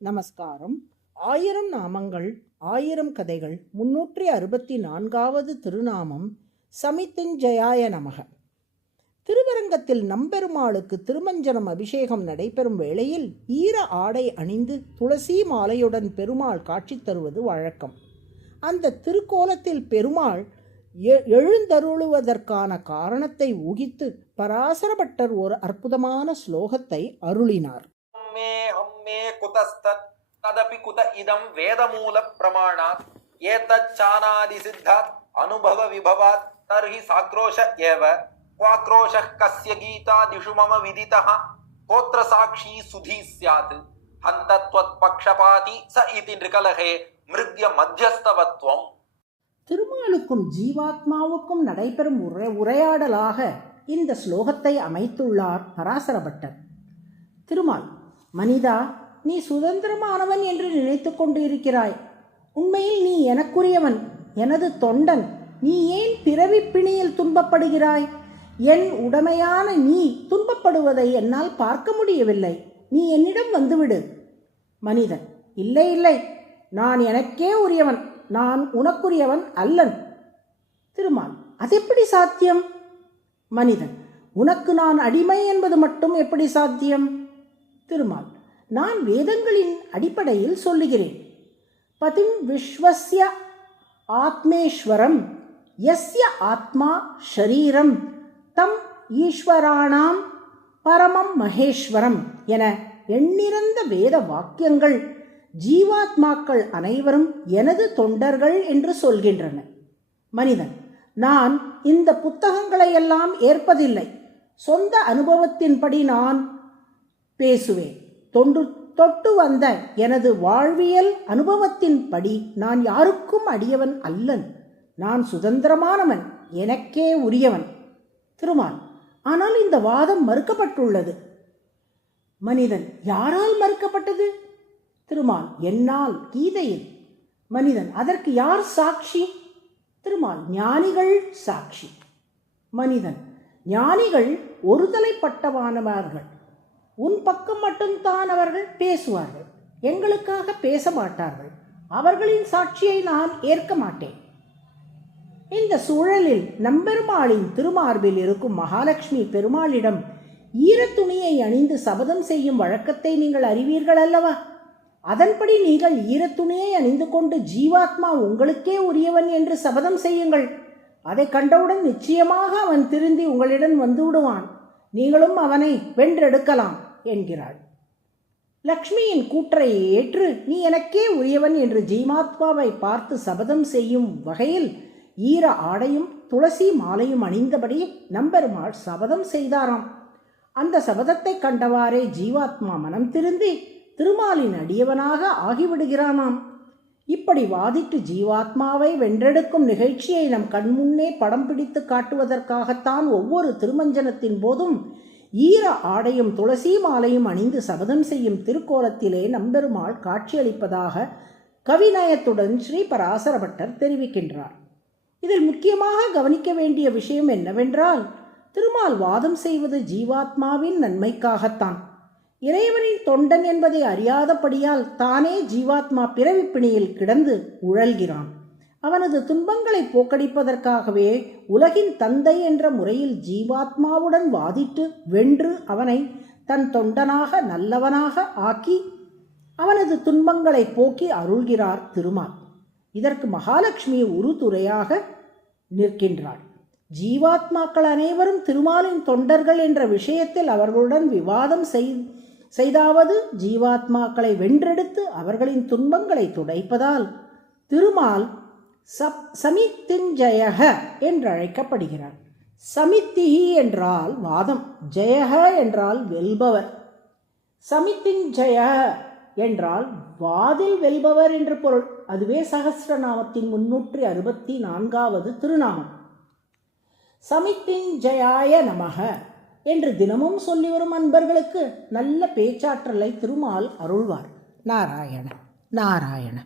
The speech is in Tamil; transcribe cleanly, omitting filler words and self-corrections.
நமஸ்காரம். 1000 நாமங்கள் 1000 கதைகள் 364வது திருநாமம் சமித்திஞ்சயாய நமக. திருவரங்கத்தில் நம்பெருமாளுக்கு திருமஞ்சனம் அபிஷேகம் நடைபெறும் வேளையில் ஈர ஆடை அணிந்து துளசி மாலையுடன் பெருமாள் காட்சி தருவது வழக்கம். அந்த திருக்கோலத்தில் பெருமாள் எழுந்தருளுவதற்கான காரணத்தை ஊகித்து பராசரபட்டர் ஒரு அற்புதமான ஸ்லோகத்தை அருளினார். कुतस्तत् तदपि कुत इदं वेदमूल प्रमाणात् एतच्चानादि सिद्धात् अनुभव विभवात् तर्हि साक्रोश एव क्वाक्रोशः कस्य गीतादिषु मम विदितः कोत्र साक्षी सुधी स्यात् हन्तत्वत्पक्षपाती स इति नृकलहे மிருக்ய மத்தியஸ்தவத்வம். திருமாலுக்கும் ஜீவாத்மாவுக்கும் நடைபெறும் உரையாடலாக இந்த ஸ்லோகத்தை அமைத்துள்ளார் பராசரபட்டர். திருமால், மனிதா, நீ சுதந்திரமானவன் என்று நினைத்து கொண்டு இருக்கிறாய். உண்மையில் நீ எனக்குரியவன், எனது தொண்டன். நீ ஏன் பிறவி பிணியில் துன்பப்படுகிறாய்? என் உடமையான நீ துன்பப்படுவதை என்னால் பார்க்க முடியவில்லை. நீ என்னிடம் வந்துவிடு. மனிதன், இல்லை இல்லை, நான் எனக்கே உரியவன், நான் உனக்குரியவன் அல்லன். திருமால், அதெப்படி சாத்தியம்? மனிதன், உனக்கு நான் அடிமை என்பது மட்டும் எப்படி சாத்தியம்? திருமால், நான் வேதங்களின் அடிப்படையில் சொல்லுகிறேன். பதிம் விஸ்வஸ்ய ஆத்மேஸ்வரம் யஸ்ய ஆத்மா ஷரீரம் தம் ஈஸ்வராணாம் பரமம் மகேஸ்வரம் என எண்ணிறந்த வேத வாக்கியங்கள் ஜீவாத்மாக்கள் அனைவரும் எனது தொண்டர்கள் என்று சொல்கின்றன. மனிதன், நான் இந்த புத்தகங்களையெல்லாம் ஏற்பதில்லை. சொந்த அனுபவத்தின்படி நான் பேசுவேன். தொட்டு வந்த எனது வாழ்வியல் அனுபவத்தின்படி நான் யாருக்கும் அடியவன் அல்லன். நான் சுதந்திரமானவன், எனக்கே உரியவன். திருமால், ஆனால் இந்த வாதம் மறுக்கப்பட்டுள்ளது. மனிதன், யாரால் மறுக்கப்பட்டது? திருமால், என்னால், கீதையில். மனிதன், அதற்கு யார் சாட்சி? திருமால், ஞானிகள் சாட்சி. மனிதன், ஞானிகள் ஒருதலைப்பட்டவானவர்கள். உன் பக்கம் மட்டும்தான் அவர்கள் பேசுவார்கள், எங்களுக்காக பேச மாட்டார்கள். அவர்களின் சாட்சியை நான் ஏற்க மாட்டேன். இந்த சூழலில் நம்பெருமாளின் திருமார்பில் இருக்கும் மகாலட்சுமி பெருமாளிடம் ஈரத்துணியை அணிந்து சபதம் செய்யும் வழக்கத்தை நீங்கள் அறிவீர்கள் அல்லவா? அதன்படி நீங்கள் ஈரத்துணியை அணிந்து கொண்டு ஜீவாத்மா உங்களுக்கே உரியவன் என்று சபதம் செய்யுங்கள். அதை கண்டவுடன் நிச்சயமாக அவன் திருந்தி உங்களிடம் வந்து விடுவான். நீங்களும் அவனை வென்றெடுக்கலாம் என்கிறாள். லக்ஷ்மியின் கூற்றை ஏற்று நீ எனக்கே உரியவன் என்று ஜீவாத்மாவை பார்த்து சபதம் செய்யும் வகையில் ஈர ஆடையும் துளசி மாலையும் அணிந்தபடி நம்பெருமாள் சபதம் செய்தாராம். அந்த சபதத்தை கண்டவாறே ஜீவாத்மா மனம் திருந்தி திருமாலின் அடியவனாக ஆகிவிடுகிறானாம். இப்படி வாதிட்டு ஜீவாத்மாவை வென்றெடுக்கும் நிகழ்ச்சியை நம் கண்முன்னே படம் பிடித்து காட்டுவதற்காகத்தான் ஒவ்வொரு திருமஞ்சனத்தின் போதும் ஈர ஆடையும் துளசி மாலையும் அணிந்து சபதம் செய்யும் திருக்கோலத்திலே நம்பெருமாள் காட்சியளிப்பதாக கவிநயத்துடன் ஸ்ரீ பராசரபட்டர் தெரிவிக்கின்றார். இதில் முக்கியமாக கவனிக்க வேண்டிய விஷயம் என்னவென்றால், திருமால் வாதம் செய்வது ஜீவாத்மாவின் நன்மைக்காகத்தான். இறைவனின் தொண்டன் என்பதை அறியாதபடியால் தானே ஜீவாத்மா பிறவிப்பிணியில் கிடந்து உழல்கிறான். அவனது துன்பங்களை போக்கடிப்பதற்காகவே உலகின் தந்தை என்ற முறையில் ஜீவாத்மாவுடன் வாதிட்டு வென்று அவனை தன் தொண்டனாக நல்லவனாக ஆக்கி அவனது துன்பங்களை போக்கி அருள்கிறார் திருமால். இதற்கு மகாலட்சுமி உறுதுணையாக நிற்கின்றாள். ஜீவாத்மாக்கள் அனைவரும் திருமாலின் தொண்டர்கள் என்ற விஷயத்தில் அவர்களுடன் விவாதம் செய்தாவது ஜீவாத்மாக்களை வென்றெடுத்து அவர்களின் துன்பங்களை துடைப்பதால் திருமால் சமித்திஞ்சயக என்று அழைக்கப்படுகிறார். சமித்திஹி என்றால் வாதம், ஜெயக என்றால் வெல்பவர். சமித்திஞ்சய என்றால் வாதில் வெல்பவர் என்று பொருள். அதுவே சகஸ்ரநாமத்தின் 364வது திருநாமம். சமித்திஞ்சயாய நமக என்று தினமும் சொல்லி வரும் அன்பர்களுக்கு நல்ல பேச்சாற்றலை திருமால் அருள்வார். நாராயண நாராயண.